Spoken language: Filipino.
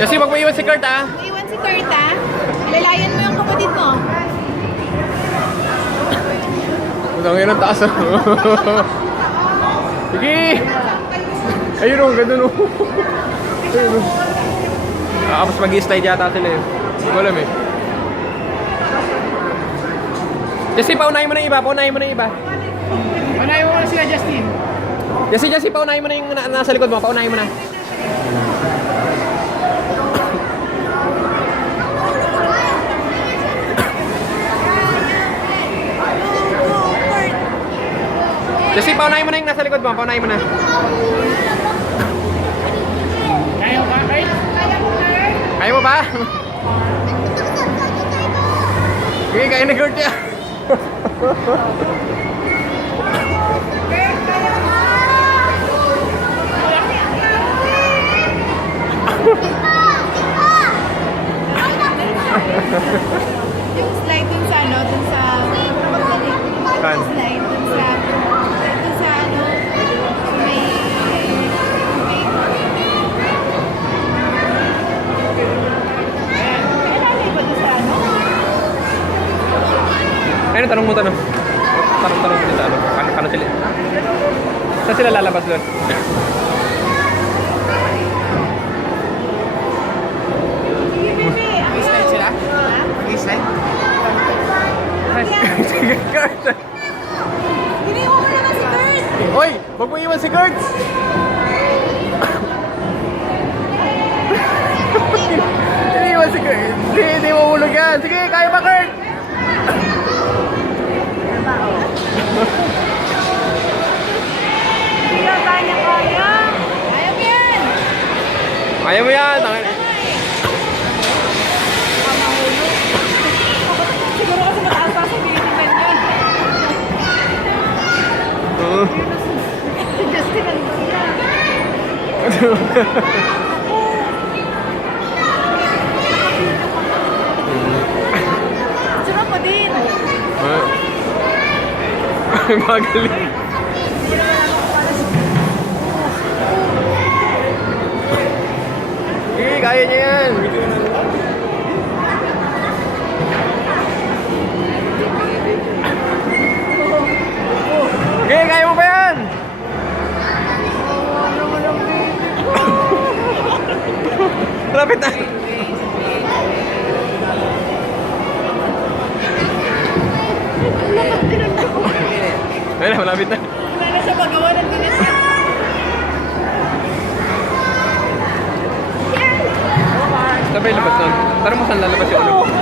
Kasi wag mo iwan si Kurt ah. Iwan si Kurt ah. Lalayan mo yung kapatid mo. Ang yan ang taas ah. Sige! Ayun o, ganun o. Ayun o. Tapos mag-i-slide yata sila eh. Hindi ko alam eh. Jesse, paunahin mo na yung iba. Paunahin mo na yung iba. Panayin mo na sila, Justin. Jesse, paunahin mo na yung nasa likod mo. Paunahin mo na. Jesse, paunahin mo na yung nasa likod mo. Paunahin mo na. Kaya mo ba, Kurt? Kaya mo ba? Sige, kaya ni Kurt yan. Yung slide dun sa ano, dun sa... Saan? Slide dun sa... Dun sa ano... May... Kailangan ba dun sa ano? Ayun, tanong mo. Tanong mo dito. Paano sila? Saan sila lalabas doon? Mag-slide sila? Mag-slide? Sige, Kurt. Iniwan mo naman si Kurt! Hoy! Huwag mo iwan si Kurt! Iniwan si Kurt. Hindi mahulog yan. Sige, kaya ba, Kurt? Hindi ka kaya kaya! Ayaw mo yan! Kaya mo yan. Siguro kasi mataas pa sa tinitingnan yun. Si Justin ang siya. Sarap pa din. Magaling. Sige, kaya niya yan. Sige, kaya mo ba yan? Lapit na. Ayun na, malapit na. Wala na siya magawa ng dulas niya. Sabay labas nun. Tara mo saan lalabas yung ulo.